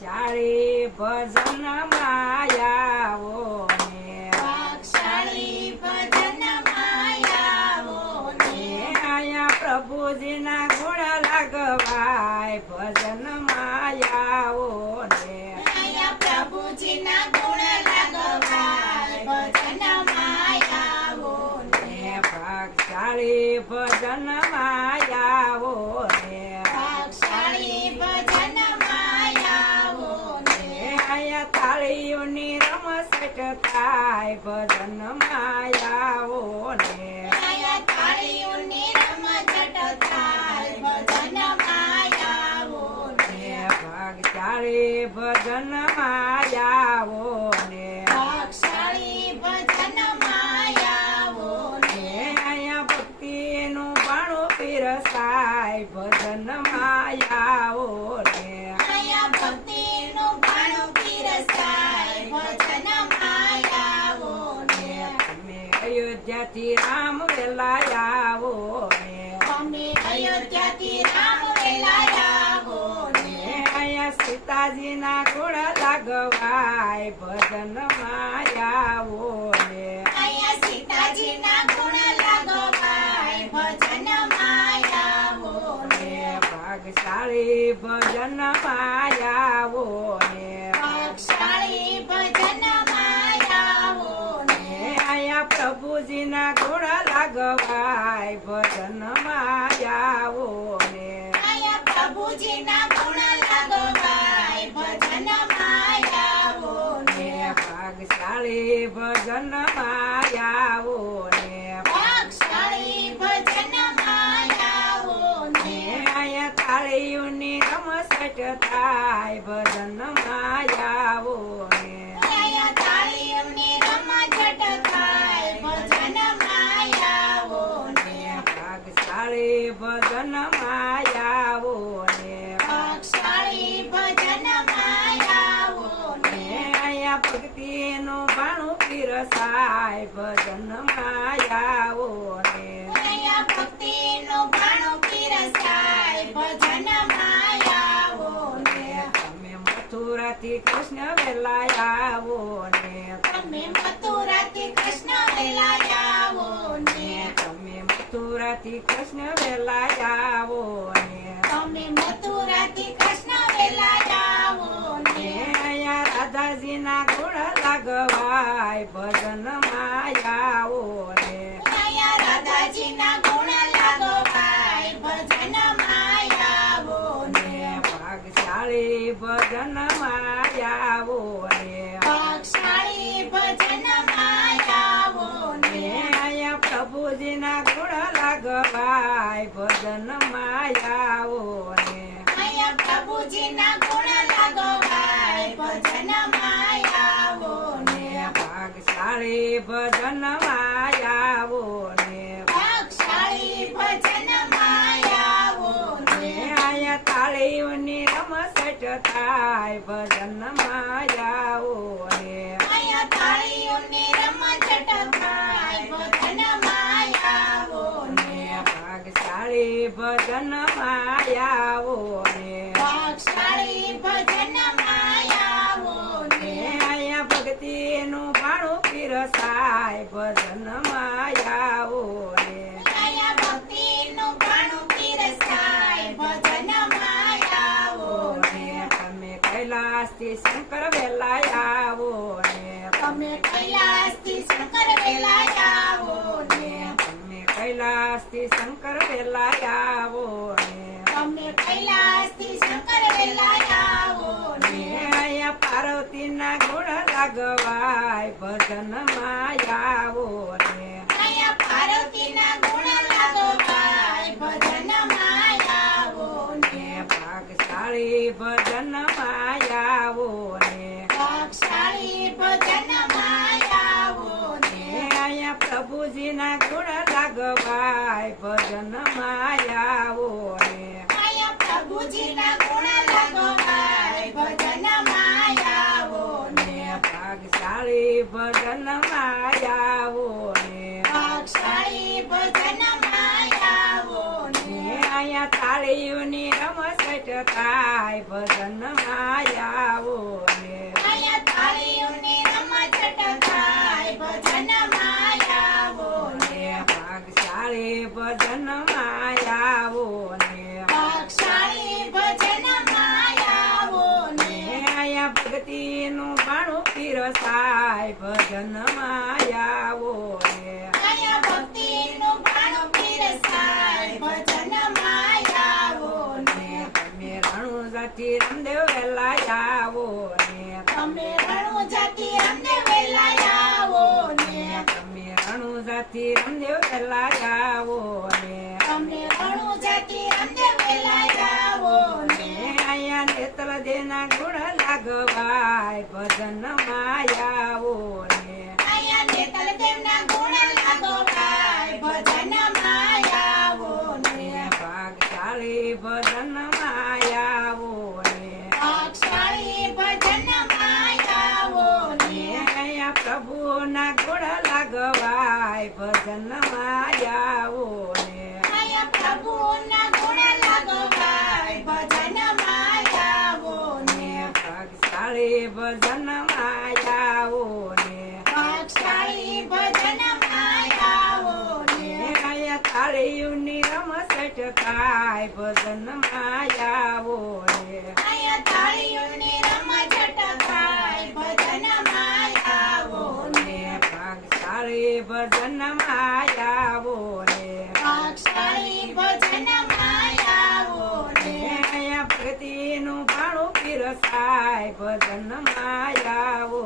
ભાગશાળી ભજન માયાવો ને ભાગશાળી ભજન માયાવો ને આયા પ્રભુજીના ગુણ લાગવાય ભજન માયાવો ને આયા પ્રભુજીના ગુણ લાગવાય ભજન માયાવો ને ભાગશાળી ભજન માયાવો ને ભાગશાળી ભજન માયાવો ને આયા થાળીઓની રમસટ થાય ભજન માયાવો ને આયા તાળીઓની રમઝટ થાય ભજન માયાવો ને ભાગશાળી ભજન માયાવો ને ભાગશાળી ભજન માયાવો ને આયા ભક્તિનું ભાણું પીરસાય ભજન માયાવો ને આયા ભક્તિનું ભાણું પીરસાય ભજન માયાવો ને તમે અયોધ્યાથી રામ વેલાયાવો ને અમે અયોધ્યાથી રામ વેલાયાવો ને આયા સીતાજીના ગુણ લાગવાય ભજન માયાવો ને આયા સીતાજીના ગુણ લાગવાય ભજન માયાવો ને ભાગશાળી ભજન માયાવો ને ભાગશાળી ભજન માયાવો ને આયા પ્રભુજીના ગુણ લાગવાય ભજન માયાવો ને આયા પ્રભુજીના ગુણ લાગવાય ભજન માયાવો ને ભાગશાળી ભજન માયાવો ને ભાગશાળી ભજન માયાવો ને આયા થાળીઓની રમસટ થાય ભજન માયાવો ને આયા તાળીઓની રમઝટ થાય ભજન માયાવો ને ભાગશાળી ભજન માયાવો ને ભાગશાળી ભજન માયાવો ને આયા ભક્તિનું ભાણું પીરસાય ભજન માયાવો ને આયા ભક્તિનું ભાણું પીરસાય ભજન માયાવો ને તમે મથુરાથી કૃષ્ણ વેલાયાવો ને તમે મથુરાથી કૃષ્ણ વેલાયાવો ને તમે મથુરાથી કૃષ્ણ વેલાયાવો ને તમે મથુરાથી કૃષ્ણ વેલાયાવો ને આયા રાધાજીના ગુણ લાગવાય ભજન માયાવો ને આયા રાધાજીના ગુણ લાગવાય ભજન માયાવો ને ભાગશાળી ભજન માયાવો ને ભાગશાળી ભજન માયાવો ને આયા પ્રભુજીના ગુણ લાગવાય ભજન માયાવો ને આયા પ્રભુજીના ગુણ લાગવાય ભજન માયાવો ને ભાગશાળી ભજન માયાવો ને ભાગશાળી ભજન માયાવો ને આયા થાળીઓની રમસટ થાય ભજન માયાવો ને આયા તાળીઓની રમઝટ થાય ભજન માયાવો ને ભાગશાળી ભજન માયાવો ને ભાગશાળી ભજન માયાવો ને આયા ભક્તિનું ભાણું પીરસાય ભજન માયાવો ને આયા ભક્તિનું ભાણું પીરસાય ભજન માયાવો ને તમે કૈલાસથી શંકર વેલાયાવો ને તમે કૈલાસથી શંકર વેલાયાવો ને તમે કૈલાસથી શંકર વેલાયાવો ને તમે કૈલાસથી શંકર વેલાયાવો ને આયા પાર્વતીના ગુણ લાગવાય ભજન માયાવો ને આયા પાર્વતીના ગુણ લાગવાય ભજન માયાવો ને ભાગશાળી ભજન માયાવો ને ભાગશાળી ભજન માયાવો ને આયા પ્રભુજીના ગુણ લાગવાય ભજન માયાવો ને આયા પ્રભુજીના ગુણ લાગવાય ભજન માયાવો ને ભાગશાળી ભજન માયાવો ને ભાગશાળી ભજન માયાવો ને આયા થાળીઓની રમસટ સેટ થાય ભજન માયાવો ને અહીંયા તાળીઓની રમઝટ થાય ભજન માયાવો ને ભાગશાળી ભજન માયાવો ને ભાગશાળી ભજન માયાવો ને અહીંયા ભક્તિનું ભાણું પીરસાય ભજન માયાવો ને અહીંયા ભક્તિનું ભાણું પીરસાય ભજન માયાવો ને તમે રણુજાથી રામદેવ વેલા આવો ને તમે રણુજાથી રામદેવ વેલા આવો ને તમે રણુજાથી રામદેવ વેલા આવો ને તમે રણુજાથી રામદેવ વેલા આવો ને અહીંયા નેત્ર દેના ગુણ લાગવાય ભજન માયાવો ને અહીંયા નેતર દેવના ગુણ લાગવાય ભજન માયાવો ને ભાગશાળી ભજન માયાવો ને ભાગશાળી ભજન માયાવો ને અહીંયા પ્રભુના ગુણ લાગવાય ભજન માયાવો ને અહીંયા પ્રભુના ગુણ લાગવાય ભજન માયાવો ને ભાગશાળી ભજન માયાવો ને ભાગશાળી ભજન માયાવો ને અહીંયા તાળીઓની રમઝટ થાય ભજન માયાવો ને અહીંયા તાળીઓની રમઝટ થાય ભજન માયાવો ને ભાગશાળી ભજન માયાવો ને ભાગશાળી ભજન માયાવો ને અહીંયા ભક્તિનું ભાણું પીરસાય ભજન માયાવો